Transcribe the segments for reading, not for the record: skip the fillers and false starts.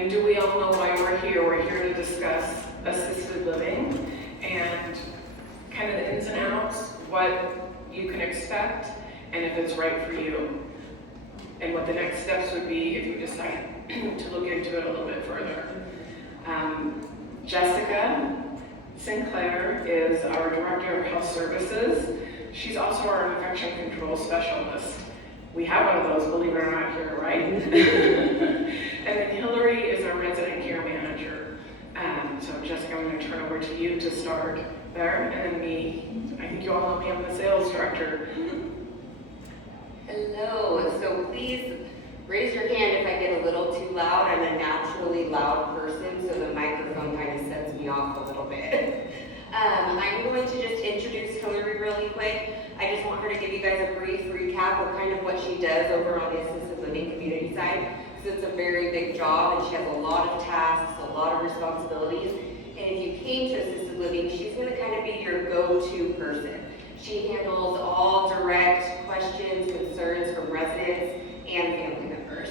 And do we all know why we're here? We're here to discuss assisted living and kind of the ins and outs, what you can expect, and if it's right for you, and what the next steps would be if you decide to look into it a little bit further. Jessica Sinclair is our Director of Health Services. She's also our infection control specialist. We have one of those, believe it or not, here, right? And then Hillary is our resident care manager. So Jessica, I'm going to turn over to you to start there. And then me, I think you all know me, I'm the sales director. Hello, so please raise your hand if I get a little too loud. I'm a naturally loud person, so the microphone kind of sets me off a little bit. I'm going to just introduce Hillary really quick. I just want her to give you guys a brief recap of kind of what she does over on the assisted living community side, because it's a very big job and she has a lot of tasks, a lot of responsibilities. And if you came to assisted living, she's going to kind of be your go-to person. She handles all direct questions, concerns from residents and family members.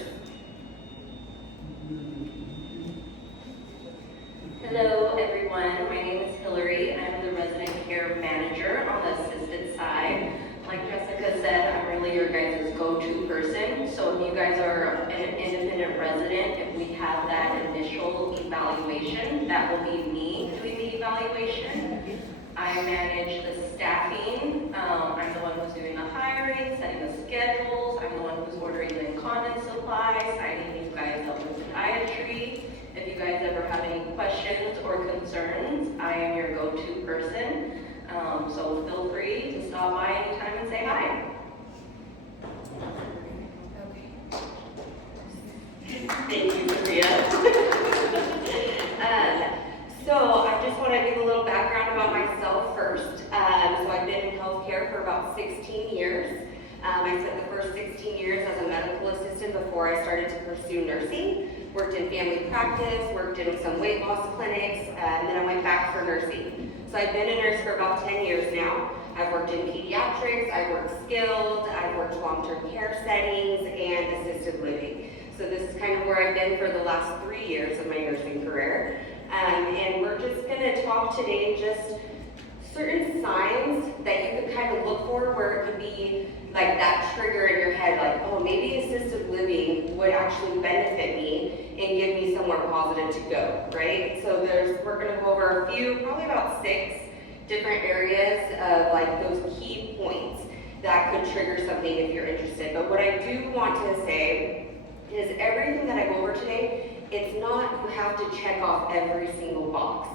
Hello everyone, my name is Hillary. I'm the resident care manager on the assisted side. Like Jessica said, I'm really your guys' go-to person. So if you guys are an independent resident, if we have that initial evaluation, that will be me doing the evaluation. I manage the staffing. I'm the one who's doing the hiring, setting the schedules. I'm the one who's ordering the incontinence supplies, signing you guys up with podiatry. If you guys ever have any questions or concerns, I am your go-to person. So feel free to stop by anytime and say hi. Thank you, Maria. So I just want to give a little background about myself first. So I've been in healthcare for about 16 years. I spent the first 16 years as a medical assistant before I started to pursue nursing. Worked in family practice, worked in some weight loss clinics, and then I went back for nursing. So I've been a nurse for about 10 years now. I've worked in pediatrics, I've worked skilled, I've worked long-term care settings, and assisted living. So this is kind of where I've been for the last 3 years of my nursing career. And we're just gonna talk today just certain signs that you could kind of look for where it could be like that trigger in your head, like, oh, maybe assisted living would actually benefit me and give me somewhere positive to go, right? So we're gonna go over a few, probably about 6 different areas of like those key points that could trigger something if you're interested. But what I do want to say is everything that I go over today, it's not you have to check off every single box,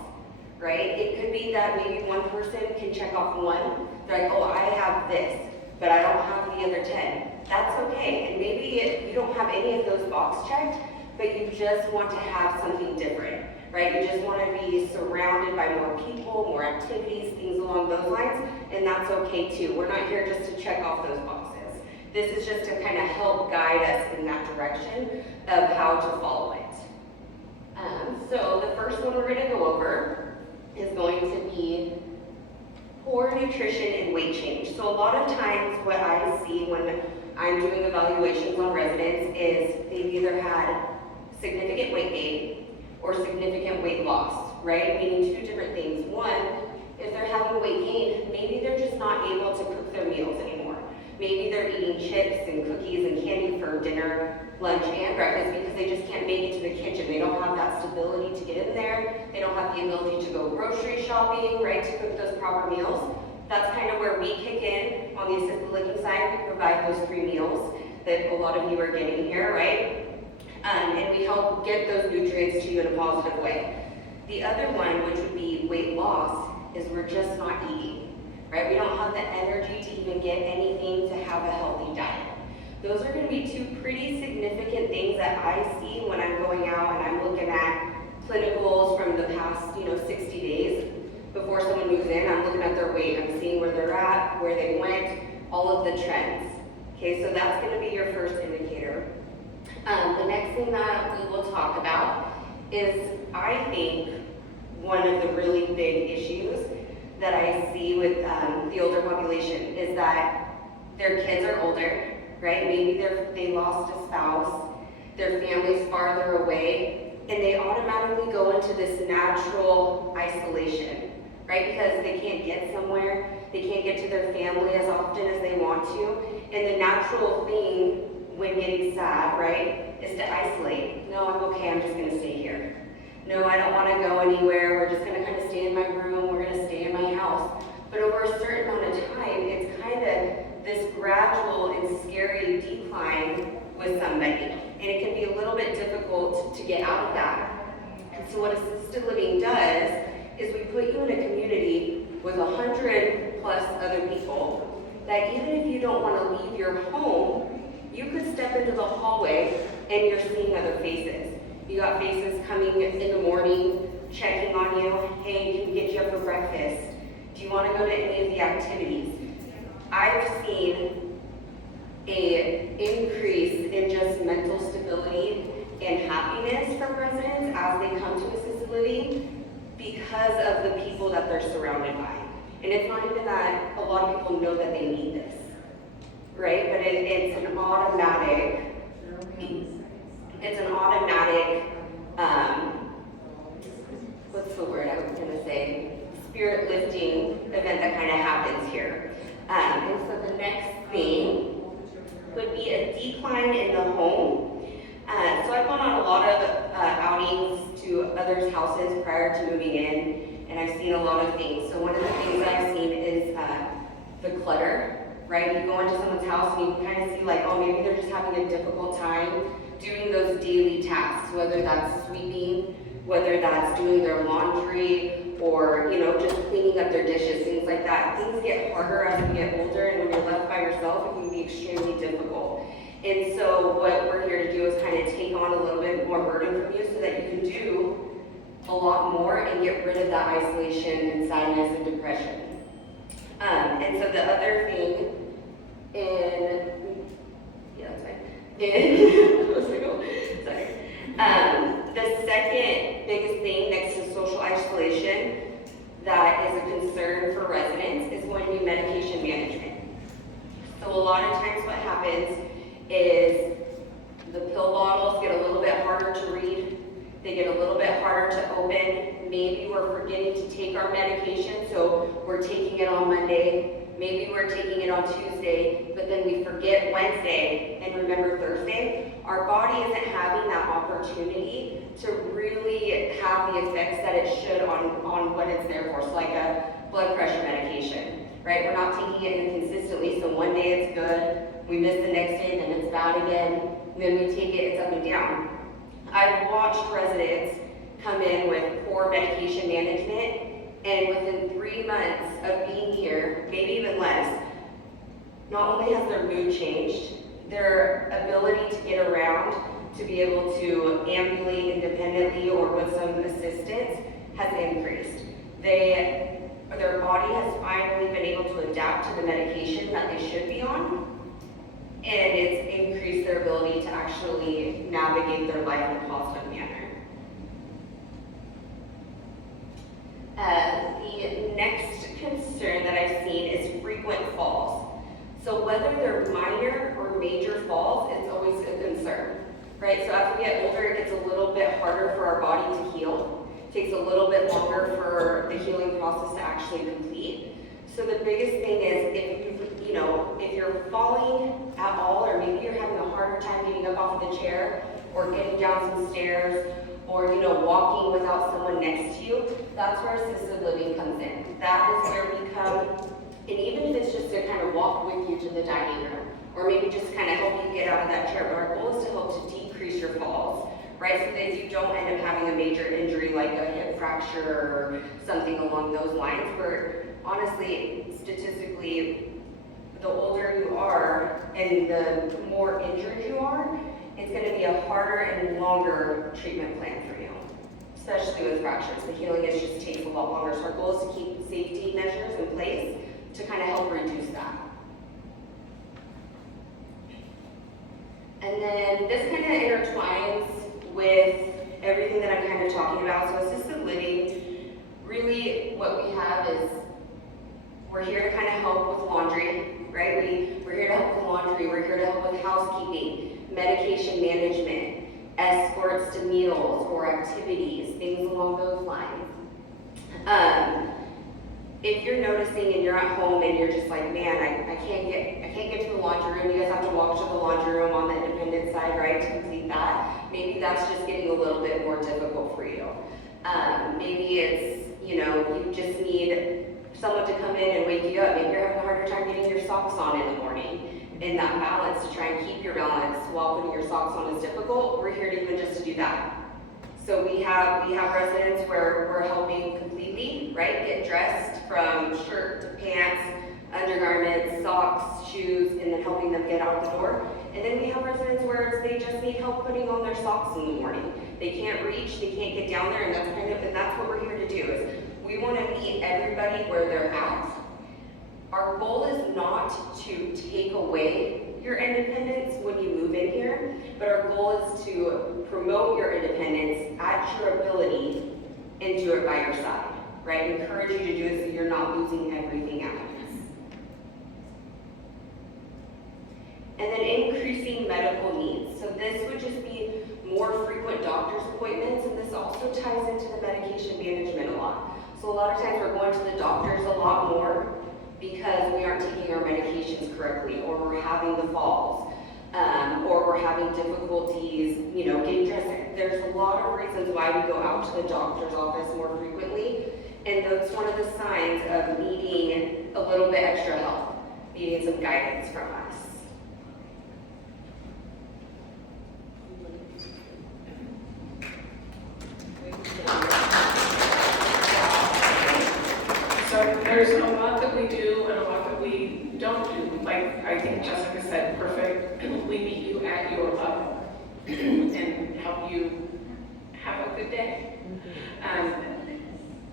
right? It could be that maybe one person can check off one. They're like, oh, I have this, but I don't have the other 10. That's okay. And maybe you don't have any of those boxes checked, but you just want to have something different, right? You just want to be surrounded by more people, more activities, things along those lines, and that's okay too. We're not here just to check off those boxes. This is just to kind of help guide us in that direction of how to follow it. So the first one we're going to go over is going to be poor nutrition and weight change. So a lot of times what I see when I'm doing evaluations on residents is they've either had significant weight gain or significant weight loss, right? Meaning 2 different things. One, if they're having weight gain, maybe they're just not able to cook their meals anymore. Maybe they're eating chips and cookies and candy for dinner, lunch, and breakfast because they just can't make it to the kitchen. They don't have that stability to get in there. They don't have the ability to go grocery shopping, right, to cook those proper meals. That's kind of where we kick in on the assisted living side. We provide those 3 meals that a lot of you are getting here, right? And we help get those nutrients to you in a positive way. The other one, which would be weight loss, is we're just not eating. Right? We don't have the energy to even get anything to have a healthy diet. Those are going to be 2 pretty significant things that I see when I'm going out and I'm looking at clinicals from the past, 60 days before someone moves in. I'm looking at their weight. I'm seeing where they're at, where they went, all of the trends. Okay, so that's going to be your first indicator. The next thing that we will talk about is, I think, one of the really big issues that I see with the older population is that their kids are older, right? Maybe they lost a spouse, their family's farther away, and they automatically go into this natural isolation, right? Because they can't get somewhere, they can't get to their family as often as they want to, and the natural thing when getting sad, right, is to isolate. No, I'm okay, I'm just gonna stay here. No, I don't wanna go anywhere, we're just gonna kind of stay in my room, we're gonna stay in my house. But over a certain amount of time, it's kind of this gradual and scary decline with somebody. And it can be a little bit difficult to get out of that. And so what assisted living does is we put you in a community with 100+ other people that even if you don't want to leave your home, you could step into the hallway and you're seeing other faces. You got faces coming in the morning, checking on you. Hey, can we get you up for breakfast? Do you want to go to any of the activities? I've seen an increase in just mental stability and happiness from residents as they come to assisted living because of the people that they're surrounded by. And it's not even that a lot of people know that they need this, right? But it's an automatic, what's the word I was gonna say? Spirit lifting event that kind of happens here. And so the next thing would be a decline in the home. So I've gone on a lot of outings to others' houses prior to moving in, and I've seen a lot of things. So one of the things that I've seen is the clutter, right? You go into someone's house and you can kind of see like, oh, maybe they're just having a difficult time doing those daily tasks, whether that's sweeping, whether that's doing their laundry, or just cleaning up their dishes, things like that. Things get harder as you get older, and when you're left by yourself, it can be extremely difficult. And so what we're here to do is kind of take on a little bit more burden from you so that you can do a lot more and get rid of that isolation and sadness and depression. And so the other thing the second biggest thing next to social isolation that is a concern for residents is going to be medication management. So a lot of times what happens is the pill bottles get a little bit harder to read, they get a little bit harder to open. Maybe we're forgetting to take our medication, so we're taking it on Monday, maybe we're taking it on Tuesday, but then we forget Wednesday and remember Thursday. Our body isn't having that opportunity to really have the effects that it should on what it's there for. So like a blood pressure medication, right? We're not taking it in consistently, so one day it's good, we miss the next day, then it's bad again, and then we take it, it's up and down. I've watched residents come in with poor medication management, and within 3 months of being here, maybe even less, not only has their mood changed, their ability to get around, to be able to ambulate independently or with some assistance has increased. Their body has finally been able to adapt to the medication that they should be on, and it's increased their ability to actually navigate their life in a positive manner. The next concern that I've seen is frequent falls. So whether they're minor or major falls, it's always a concern, right? So as we get older, it gets a little bit harder for our body to heal. It takes a little bit longer for the healing process to actually complete. So the biggest thing is if you're falling at all, or maybe you're having a harder time getting up off of the chair, or getting down some stairs, or walking without someone next to you, that's where assisted living comes in. That is where we come, and even if it's just to kind of walk with you to the dining room, or maybe just kind of help you get out of that chair, but our goal is to help to decrease your falls, right? So that you don't end up having a major injury like a hip fracture or something along those lines, where honestly, statistically, the older you are and the more injured you are, it's going to be a harder and longer treatment plan for you, especially with fractures. The healing just takes a lot longer. So our goal is to keep safety measures in place to kind of help reduce that. And then this kind of intertwines with everything that I'm kind of talking about. So assisted living, really what we have is we're here to kind of help with laundry, right? We're here to help with laundry, we're here to help with housekeeping, medication management, escorts to meals or activities, things along those lines. If you're noticing and you're at home and you're just like, man, I can't get to the laundry room, you guys have to walk to the laundry room on the independent side, right, to complete that. Maybe that's just getting a little bit more difficult for you. Maybe it's, you just need someone to come in and wake you up. Maybe you're having a harder time getting your socks on in the morning. And that balance, to try and keep your balance while putting your socks on is difficult. We're here even just to do that. So we have residents where we're helping completely, right? Get dressed from shirt to pants, undergarments, socks, shoes, and then helping them get out the door. And then we have residents where they just need help putting on their socks in the morning. They can't reach, they can't get down there, and that's what we're here to do. Is we want to meet everybody where they're at. Our goal is not to take away your independence when you move in here, but our goal is to promote your independence at your ability and do it by your side, right? Encourage you to do it so you're not losing everything out of this. And then increasing medical needs. So this would just be more frequent doctor's appointments, and this also ties into the medication management a lot. So a lot of times we're going to the doctors a lot more because we aren't taking our medications correctly, or we're having the falls, or we're having difficulties, getting dressed. There's a lot of reasons why we go out to the doctor's office more frequently, and that's one of the signs of needing a little bit extra help, needing some guidance from us. So there's a lot that we do and a lot that we don't do. Like I think Jessica said, perfect. We meet you at your level and help you have a good day.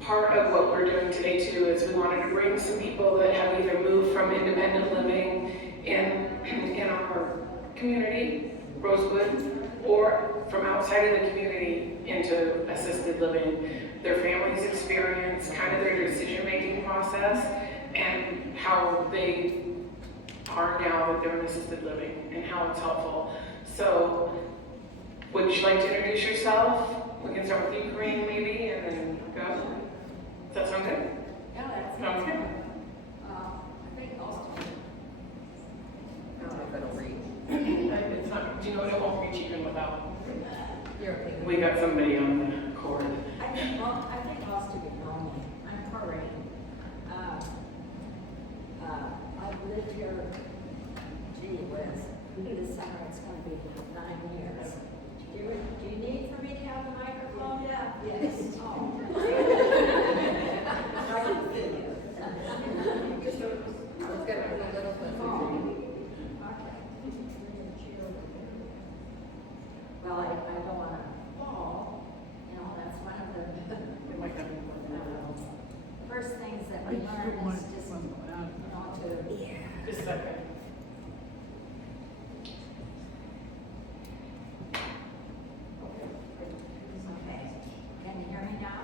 Part of what we're doing today too is we wanted to bring some people that have either moved from independent living in our community, Rosewood, or from outside of the community into assisted living, their family's experience, kind of their decision-making process, and how they are now that they're in assisted living and how it's helpful. So, would you like to introduce yourself? We can start with you, Corinne, maybe, and then go. Does that sound good? Yeah, that sounds good. I think Austin. I don't know if it'll read. It's not, do you know, it won't reach even without. You're okay. We got somebody on the cord. I think Austin would know me. I'm Corinne. I've lived here, this summer it's going to be 9 years. Do you need for me to have the microphone? Yeah. Yes. Oh. I was going to put a little bit. Okay. Well, I don't want to fall. That's one of the first things that we learn is just, to. Just a second. Okay. Can you hear me now?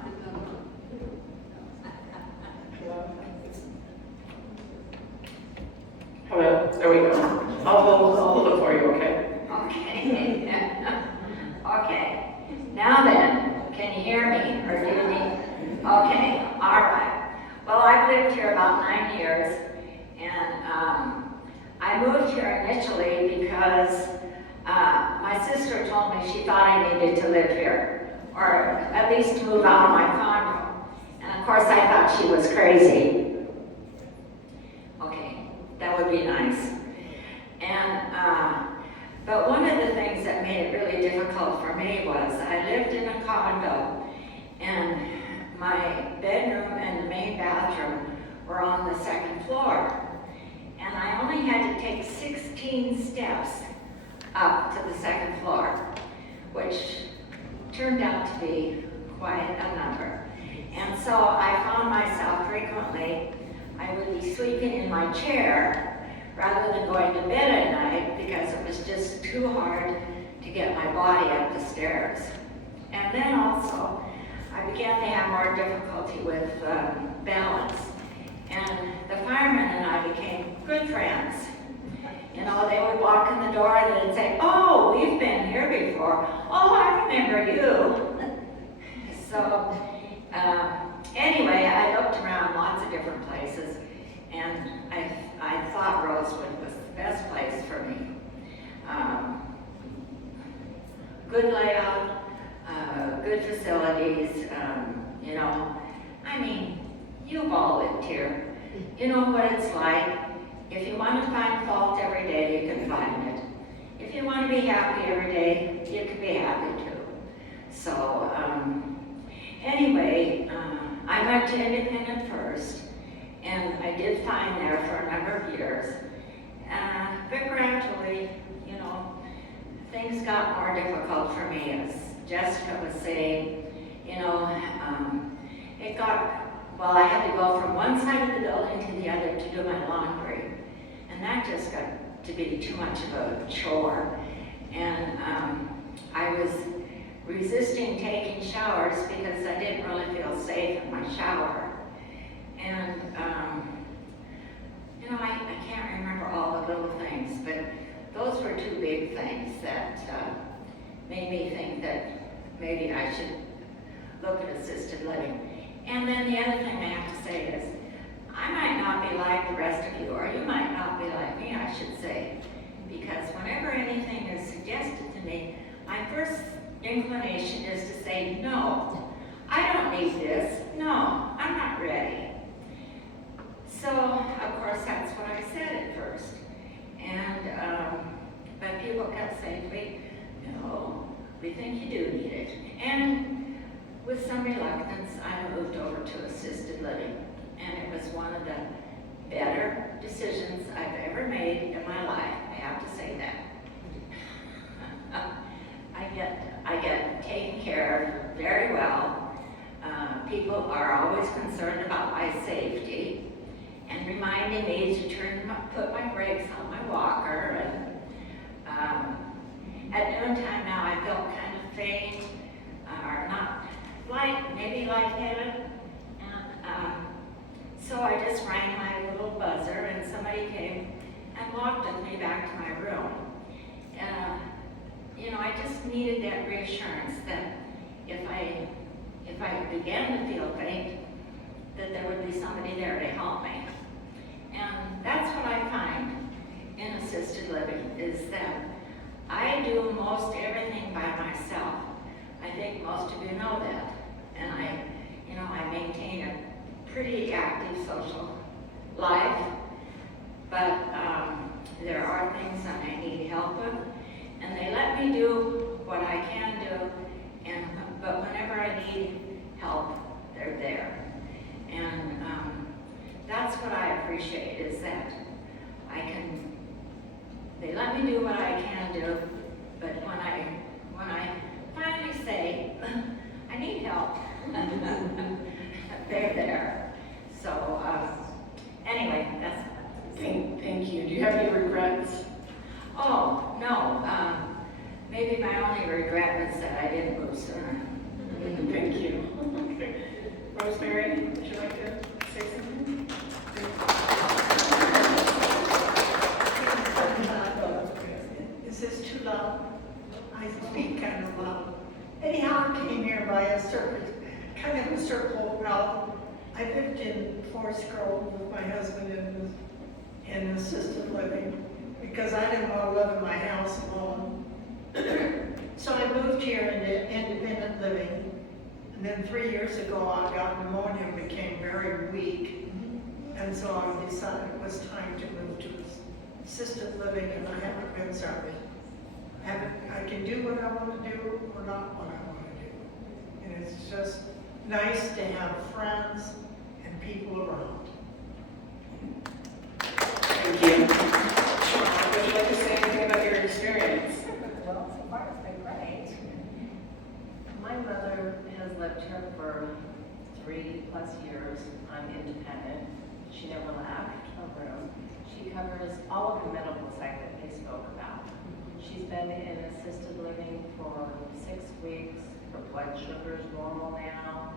Hello, there we go. I'll hold it for you, okay? Okay. Okay. Now then, can you hear me, or do you need? Okay, all right. Well, I've lived here about 9 years, and I moved here initially because my sister told me she thought I needed to live here, or at least move out of my condo. And of course, I thought she was crazy. Okay, that would be nice. And but one of the things that made it really difficult for me was I lived in a condo, and my bedroom and the main bathroom were on the second floor. And I only had to take 16 steps up to the second floor, which turned out to be quite a number. And so I found myself frequently, I would be sleeping in my chair rather than going to bed at night because it was just too hard to get my body up the stairs. And then also, I began to have more difficulty with balance. And the firemen and I became good friends. You know, they would walk in the door and they'd say, "Oh, we've been here before. Oh, I remember you." So, anyway, I looked around lots of different places, and I thought Rosewood was the best place for me. Good layout, good facilities, you know. I mean, you've all lived here. You know what it's like. If you want to find fault every day, you can find it. If you want to be happy every day, you can be happy too. So, anyway, I went to Independent first, and I did fine there for a number of years. But gradually, you know, things got more difficult for me, as Jessica was saying. You know, well, I had to go from one side of the building to the other to do my laundry. And that just got to be too much of a chore. And I was resisting taking showers because I didn't really feel safe in my shower. And, you know, I can't remember all the little things, but those were two big things that made me think that maybe I should look at assisted living. And then the other thing I have to say is, I might not be like the rest of you, or you might not be like me, I should say, because whenever anything is suggested to me, my first inclination is to say, no, I don't need this, no, I'm not ready. So, of course, that's what I said at first. And, but people kept saying to me, no, we think you do need it. And with some reluctance, I moved over to assisted living. And it was one of the better decisions I've ever made in my life. I have to say that. I get taken care of very well. People are always concerned about my safety and reminding me to put my brakes on my walker. And at noontime now, I felt kind of faint, or not maybe lightheaded. And so I just rang my little buzzer, and somebody came and walked with me back to my room. You know, I just needed that reassurance that if I began to feel faint, that there would be somebody there to help me. And that's what I find in assisted living, is that I do most everything by myself. I think most of you know that. And I maintain a pretty active social life, but there are things that I need help with, and they let me do what I can do, but whenever I need help, they're there. And that's what I appreciate, is that they let me do what I can do, but when I finally say, I need help, they're there. So, anyway, that's... Thank you. Do you have any regrets? Oh, no. Maybe my only regret was that I didn't move sooner. Thank you. Okay. Rosemary, would you like to say something? Is this too loud? I speak kind of loud. Anyhow, I came here by a kind of a circle route. I lived in Forest Grove with my husband in assisted living because I didn't want to live in my house alone. So I moved here into independent living. And then 3 years ago, I got pneumonia and became very weak. And so I decided it was time to move to assisted living, and I haven't been sorry. I can do what I want to do or not what I want to do. And it's just nice to have friends and people around. Thank you. Sean, would you like to say anything about your experience? Well, so far it's been great. My mother has lived here for 3+ years. I'm independent. She never left her room. She covers all of the medical side that they spoke about. She's been in assisted living for 6 weeks. Her blood sugar is normal now.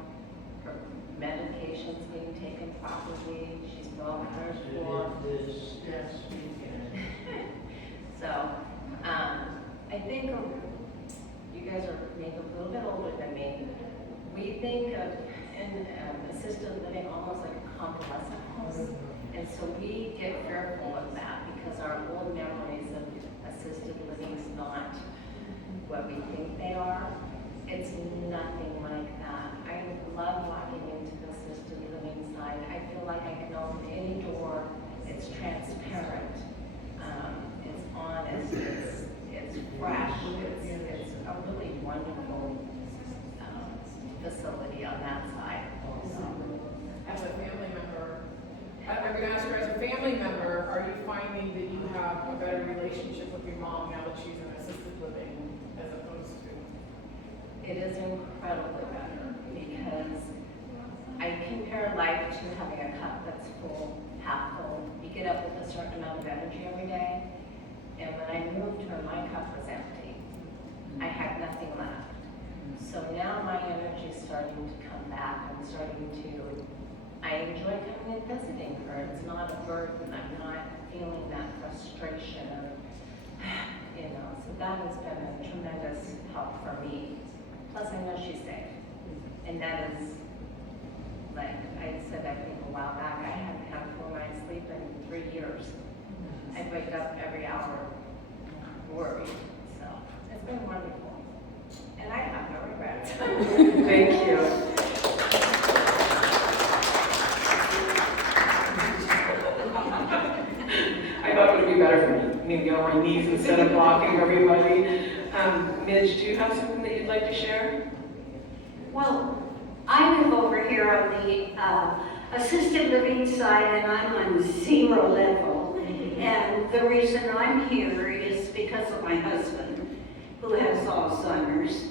Her medication's being taken properly. She's well cared for. assisted living, almost like a convalescent home. And so we get fearful of that because our old memories of assisted living is not what we think they are. It's nothing like that. I love walking into the assisted living side. I feel like I can open any door. It's transparent. It's honest. It's fresh. It's a really wonderful facility on that side. As a family member, I'm gonna ask her, as a family member, are you finding that you have a better relationship with your mom now that she's in assisted living as opposed to? It is incredibly better because I compare life to having a cup that's full, half full. You get up with a certain amount of energy every day, and when I moved her, my cup was empty. I had nothing left. So now my energy is starting to come back. I enjoy coming and visiting her. It's not a burden. I'm not feeling that frustration of, so that has been a tremendous help for me. Plus, I know she's safe. And that is, like I said, I think a while back, I hadn't had a full night's sleep in 3 years. I wake up every hour worried. So it's been wonderful. And I have no regrets. Thank you. I thought it would be better for me to get on my knees instead of blocking everybody. Midge, do you have something that you'd like to share? Well, I live over here on the assisted living side, and I'm on 0 level. And the reason I'm here is because of my husband, who has Alzheimer's.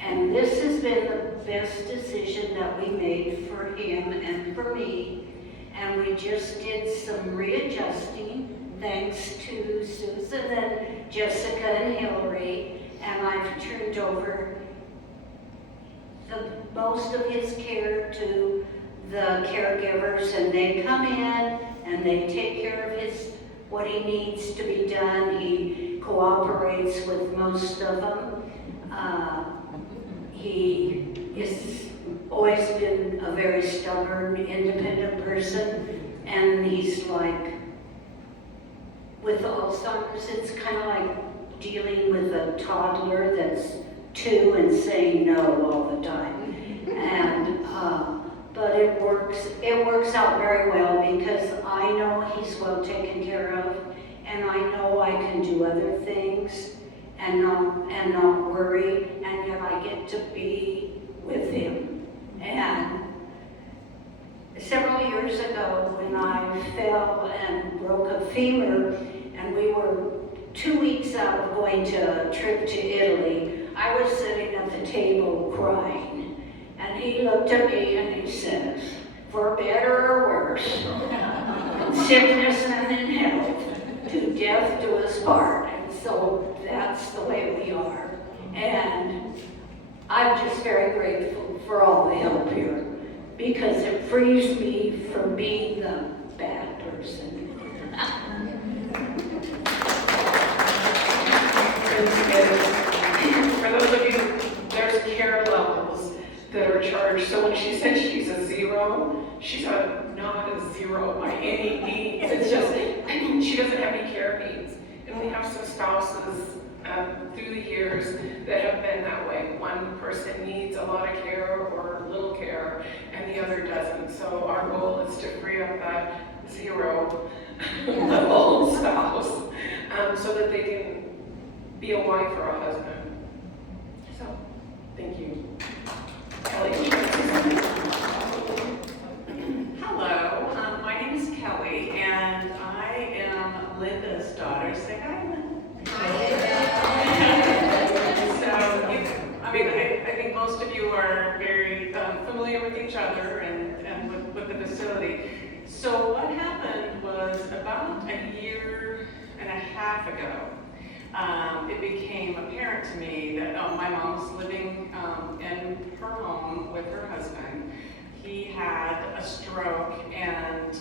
And this has been the best decision that we made for him and for me. And we just did some readjusting, thanks to Susan and Jessica and Hillary. And I've turned over most of his care to the caregivers, and they come in and they take care of what he needs to be done. He cooperates with most of them. He has always been a very stubborn, independent person, and he's like, with Alzheimer's, it's kind of like dealing with a toddler that's 2 and saying no all the time. And but it works out very well because I know he's well taken care of, and I know I can do other things and not worry, and yet I get to be with him. And several years ago, when I fell and broke a femur, and we were 2 weeks out of going to a trip to Italy, I was sitting at the table crying. And he looked at me and he says, for better or worse, in sickness and in health, to death do us part. And so that's the way we are. And I'm just very grateful for all the help here, because it frees me from being the bad person. For those of you, there's care levels that are charged. So when she said she's a 0, she's not a 0 by any means. It's just, she doesn't have any care needs. And we have some spouses through the years that have been that way. One person needs a lot of care or little care, and the other doesn't. So our goal is to free up that 0 level spouse so that they can be a wife or a husband. So, thank you. Kelly. Hello, my name is Kelly, and I am Linda's daughter. Say hi, Linda. I think most of you are very familiar with each other and with the facility. So what happened was about a year and a half ago, it became apparent to me that my mom was living in her home with her husband. He had a stroke, and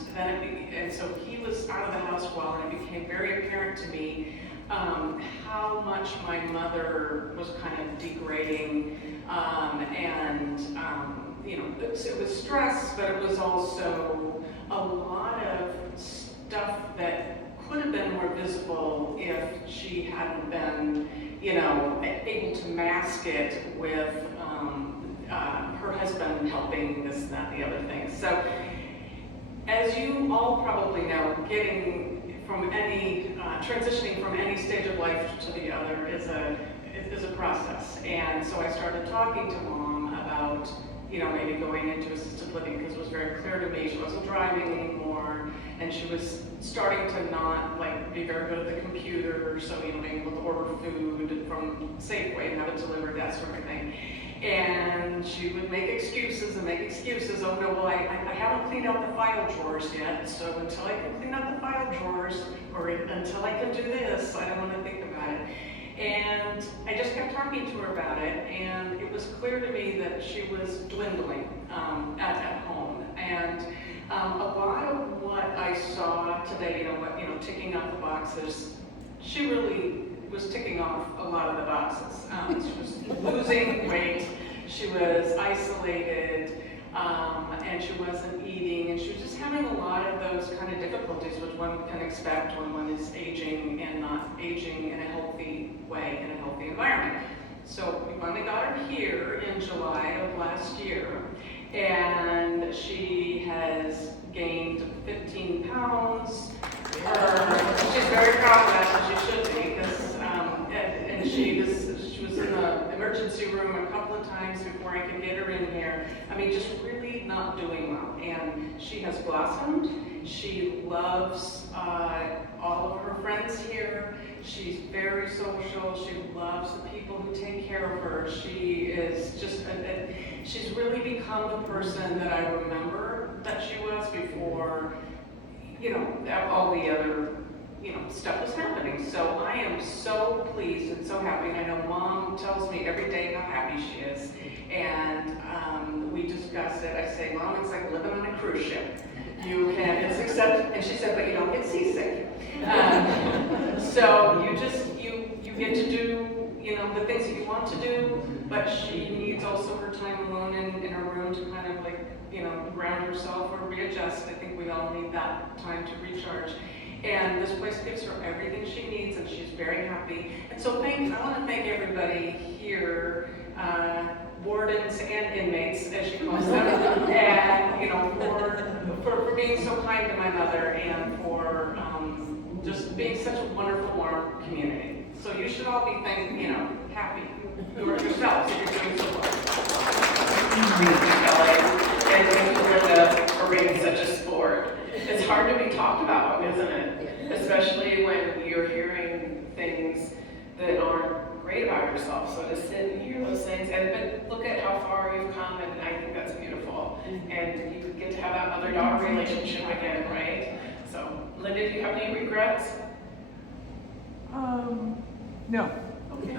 so he was out of the house a while, and it became very apparent to me how much my mother was kind of degrading and it was stress, but it was also a lot of stuff that could have been more visible if she hadn't been, able to mask it with her husband helping this, and that, and the other thing. So, as you all probably know, transitioning from any stage of life to the other is a process. And so I started talking to Mom about, maybe going into assisted living, because it was very clear to me she wasn't driving anymore, and she was starting to not be very good at the computer, so being able to order food from Safeway and have it delivered, that sort of thing. And she would make excuses and make excuses. Oh no, well I haven't cleaned out the file drawers yet, so until I can clean out the file drawers, or until I can do this, I don't want to think about it. And I just kept talking to her about it, and it was clear to me that she was dwindling at home. And a lot of what I saw today, ticking off the boxes, she really was ticking off a lot of the boxes. She was losing weight, she was isolated, and she wasn't eating, and she was just having a lot of those kind of difficulties which one can expect when one is aging and not aging in a healthy way, in a healthy environment. So we finally got her here in July of last year, and she has gained 15 pounds. She's very proud of that, and she should be, because and she was in the emergency room a couple of times before I could get her in here. I mean, just really not doing well. And she has blossomed. She loves all of her friends here. She's very social. She loves the people who take care of her. She is just, she's really become the person that I remember that she was before, all the other stuff was happening. So I am so pleased and so happy. And I know Mom tells me every day how happy she is. And we discuss it. I say, Mom, it's like living on a cruise ship. You can, it's except, and she said, but you don't get seasick. So you get to do, the things that you want to do, but she needs also her time alone in her room to kind of ground herself or readjust. I think we all need that time to recharge. And this place gives her everything she needs, and she's very happy. And so I want to thank everybody here, wardens and inmates, as she calls them, and for being so kind to my mother, and for just being such a wonderful, warm community. So you should all be happy yourselves if you're doing so well. Thank you, Kelly, and thank you, Linda, for being such a sport. It's hard to be talked about, isn't it? Especially when you're hearing things that aren't great about yourself. So to sit and hear those things, but look at how far you've come, and I think that's beautiful. And you get to have that mother-daughter relationship again, right? So, Linda, do you have any regrets? No. Okay.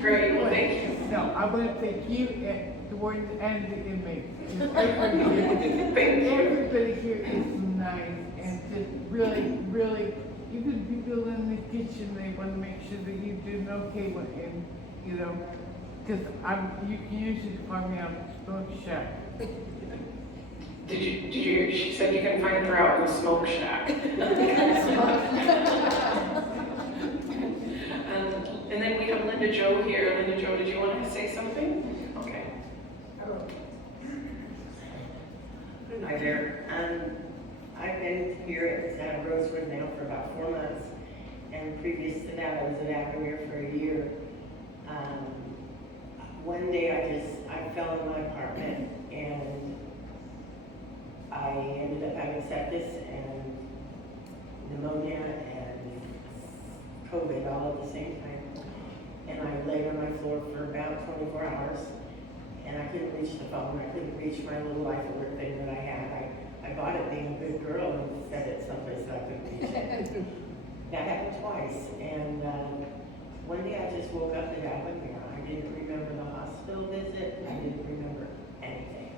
Great, well, thank you. No, I want to thank you and the wardens and the inmates. Everybody here is nice and just really, really, even people in the kitchen, they want to make sure that you're doing okay with him, because you can usually find me on Smoke Shack. She said you can find her out in the smoke shack. And then we have Linda Jo here. Linda Jo, did you want to say something? Okay. Hi there. I've been here at Rosewood now for about 4 months, and previous to that I was at Avamere for a year. One day I fell in my apartment, and I ended up having sepsis and pneumonia and COVID all at the same time. And I laid on my floor for about 24 hours, and I couldn't reach the phone. I couldn't reach my little life alert thing that I had. I bought it being a good girl and set it someplace that I couldn't reach it. That happened twice, and one day I just woke up at Avamere. I didn't remember the hospital visit. I didn't remember anything.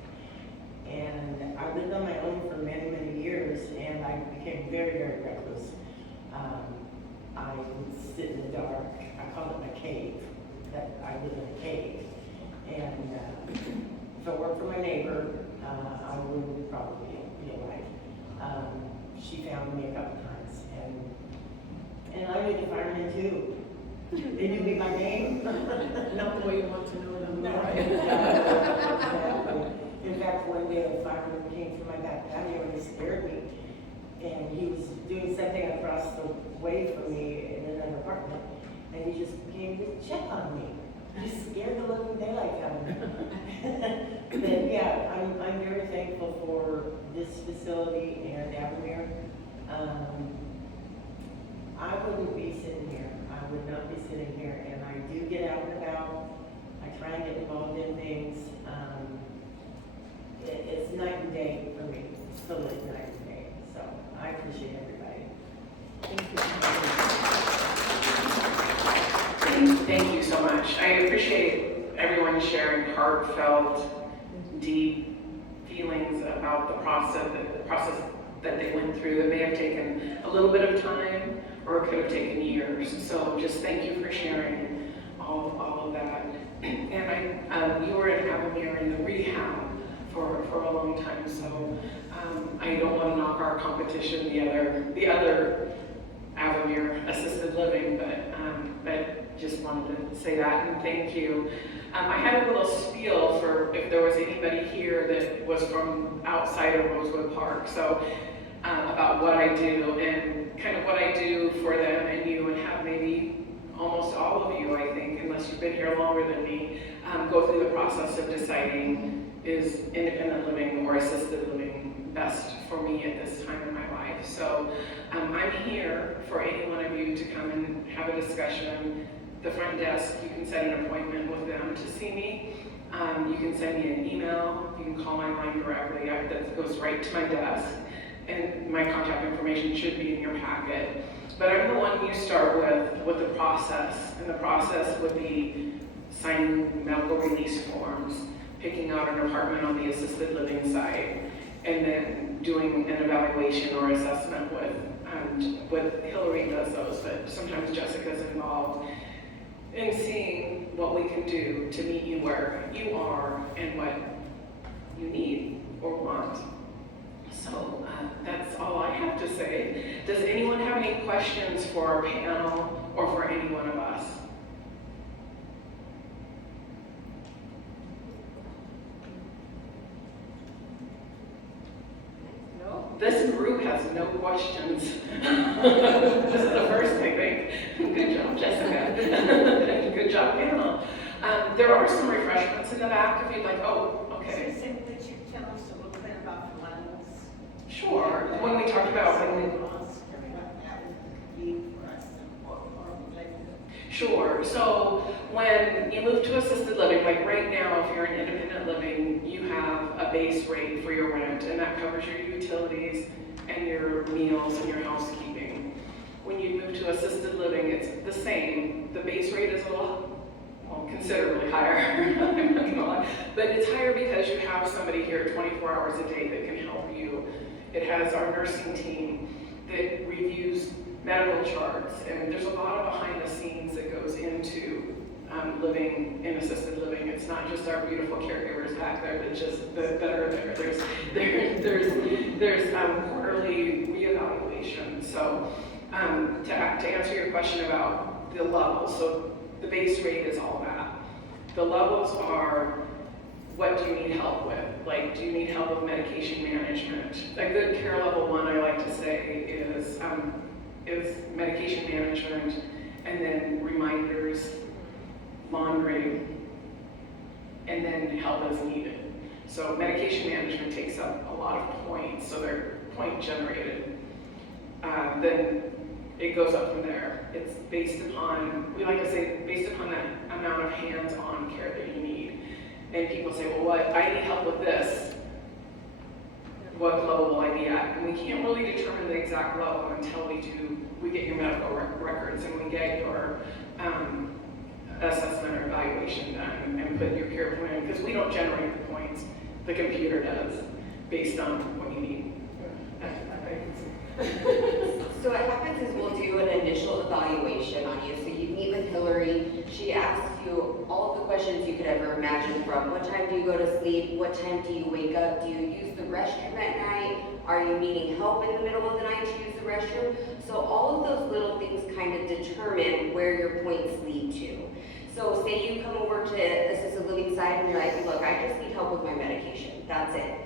And I lived on my own for many, many years, and I became very, very reckless. I would sit in the dark. I called it my cave. That I live in a cave. And if it weren't for my neighbor, I wouldn't probably be alive. She found me a couple times, and I knew the firemen too. They knew me by name. Not the way you want to know them. No. In fact, one day a fireman came through my back patio and he scared me. And he was doing something across the way from me in another apartment. And he just came to check on me. He scared the living daylight out of me. But yeah, I'm very thankful for this facility and Avamere. I wouldn't be sitting here. I would not be sitting here. And I do get out and about. I try and get involved in things. It's night and day for me. It's totally night and day. So I appreciate everybody. Thank you so much. I appreciate everyone sharing heartfelt, deep feelings about the process that they went through that may have taken a little bit of time or it could have taken years. So just thank you for sharing all of that. And you were in Avamere in the rehab for a long time, so I don't want to knock our competition, the other Avamere assisted living, but just wanted to say that and thank you. I had a little spiel for if there was anybody here that was from outside of Rosewood Park, so about what I do and kind of what I do for them and you, and have maybe almost all of you, I think, unless you've been here longer than me, go through the process of deciding is independent living or assisted living best for me at this time in my life. So I'm here for any one of you to come and have a discussion. The front desk, you can set an appointment with them to see me. You can send me an email. You can call my line directly. That goes right to my desk. And my contact information should be in your packet. But I'm the one you start with the process. And the process would be signing medical release forms, picking out an apartment on the assisted living side, and then doing an evaluation or assessment with Hillary does those, but sometimes Jessica's involved in seeing what we can do to meet you where you are and what you need or want. So that's all I have to say. Does anyone have any questions for our panel or for any one of us? This group has no questions. This is the first, I think. Good job, Jessica. Good job, panel. There are some refreshments in the back if you'd like. Oh, okay. So would you tell us a little bit about the ones? Sure. When we talked about Sure. So when you move to assisted living, like right now, if you're in independent living, you have a base rate for your rent, and that covers your utilities and your meals and your housekeeping. When you move to assisted living, it's the same. The base rate is a lot, well, considerably higher. I'm not gonna lie. But it's higher because you have somebody here 24 hours a day that can help you. It has our nursing team that reviews medical charts, and there's a lot of behind the scenes that goes into living in assisted living. It's not just our beautiful caregivers back there that are there. There's quarterly reevaluation. So to answer your question about the levels, so the base rate is all that. The levels are, what do you need help with? Like, do you need help with medication management? A good care level one, I like to say, is medication management, and then reminders, laundry, and then help as needed. So medication management takes up a lot of points, so they're point generated. Then it goes up from there. It's based upon, we like to say, based upon that amount of hands-on care that you need. And people say, well, I need help with this. What level will I be at? And we can't really determine the exact level until we get your medical records and we get your assessment or evaluation done and put your care plan, because we don't generate the points, the computer does, based on what you need. So what happens is we'll do an initial evaluation on you. So you meet with Hillary, she asks you all of the questions questions you could ever imagine, from what time do you go to sleep, what time do you wake up, do you use the restroom at night, are you needing help in the middle of the night to use the restroom? So all of those little things kind of determine where your points lead to. So say you come over to assisted living side and you're like, look, I just need help with my medication, that's it.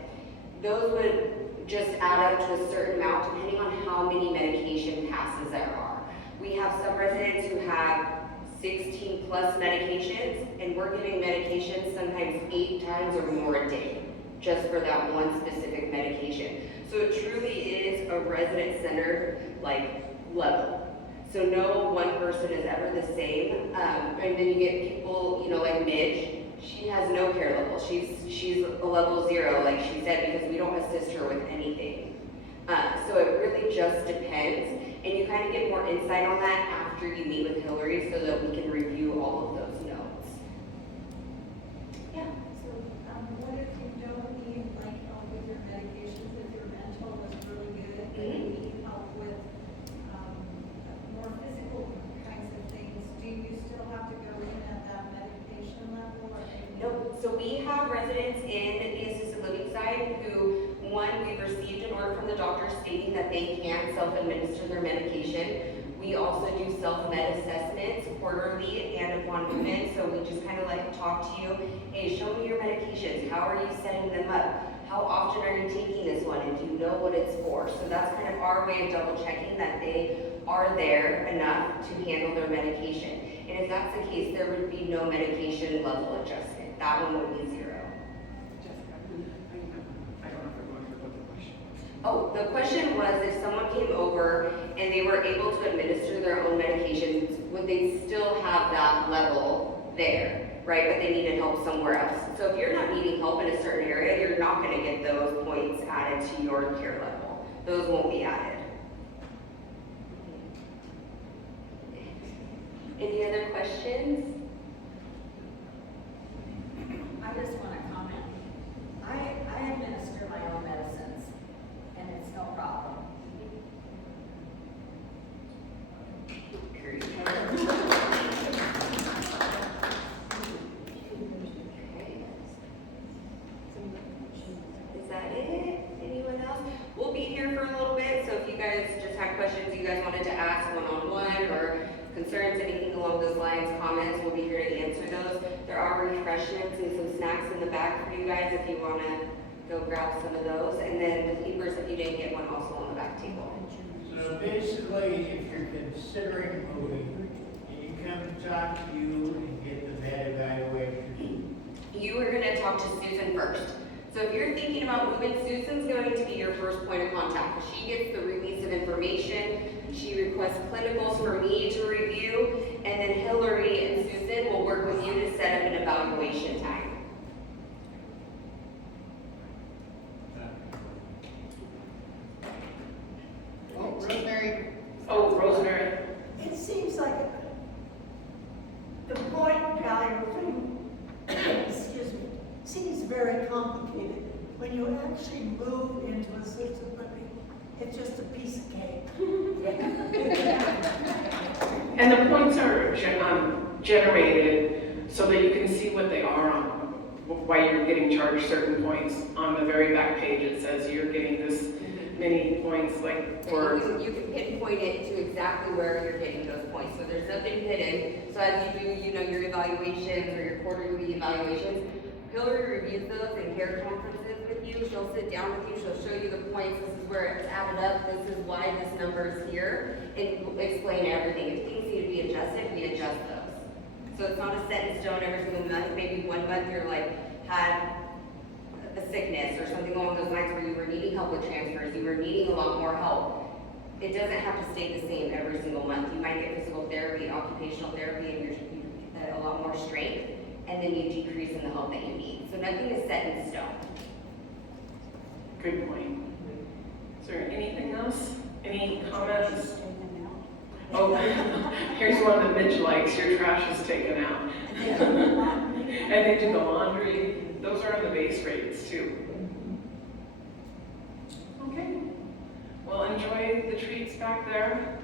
Those would just add up to a certain amount depending on how many medication passes there are. We have some residents who have 16 plus medications, and we're giving medications sometimes 8 times or more a day, just for that one specific medication. So it truly is a resident-centered level. So no one person is ever the same. And then you get people, like Midge. She has no care level. She's a level 0, like she said, because we don't assist her with anything. So it really just depends, and you kind of get more insight on that after you meet with Hillary, so that we can review all of those notes. Yeah. So, what if you don't need help with your medications, if your mental was really good, but you need help with more physical kinds of things, do you still have to go in at that medication level? Nope. So we have residents in the assisted living side who, one, we've received an order from the doctor stating that they can self-administer their medication. We also do self-med assessments quarterly and upon movement. So we just kind of talk to you. Hey, show me your medications. How are you setting them up? How often are you taking this one? And do you know what it's for? So that's kind of our way of double checking that they are there enough to handle their medication. And if that's the case, there would be no medication level adjustment. That one would be 0. Oh, the question was, if someone came over and they were able to administer their own medications, would they still have that level there, right? But they needed help somewhere else. So if you're not needing help in a certain area, you're not going to get those points added to your care level. Those won't be added. Any other questions? I just want to comment. I administer my own medicines, and it's no problem. Great. Is that it? Anyone else? We'll be here for a little bit, so if you guys just had questions you guys wanted to ask one-on-one or concerns, anything along those lines, comments, we'll be here to answer those. There are refreshments and some snacks in the back for you guys if you want to go grab some of those. And then the papers, if you didn't get one, also on the back table. So basically, if you're considering moving, and you come to talk to you and get the med evaluation. You are going to talk to Susan first. So if you're thinking about moving, Susan's going to be your first point of contact. She gets the release of information. She requests clinicals for me to review, and then Hillary and Susan will work with you to set up an evaluation time. Rosemary. It seems like the point value thing, excuse me, seems very complicated. When you actually move into assisted living, it's just a piece of cake. And the points are generated so that you can see what they are on why you're getting charged certain points. On the very back page, it says you're getting this many points, You can pinpoint it to exactly where you're getting those points. So there's nothing hidden. So as you do, your evaluations or your quarterly evaluations, Hillary reviews those in care conferences with you. She'll sit down with you. She'll show you the points. This is where it's added up. This is why this number is here, and explain everything. If things need to be adjusted, we adjust those. So it's not a set in stone every single month. Maybe 1 month you're had a sickness or something along those lines where you were needing help with transfers, you were needing a lot more help. It doesn't have to stay the same every single month. You might get physical therapy, occupational therapy, and you get a lot more strength, and then you decrease in the help that you need. So nothing is set in stone. Good point. Is there anything else? Any comments? Oh, here's one that Mitch likes. Your trash is taken out. And they do the laundry. Those are on the base rates too. Okay. Well, enjoy the treats back there.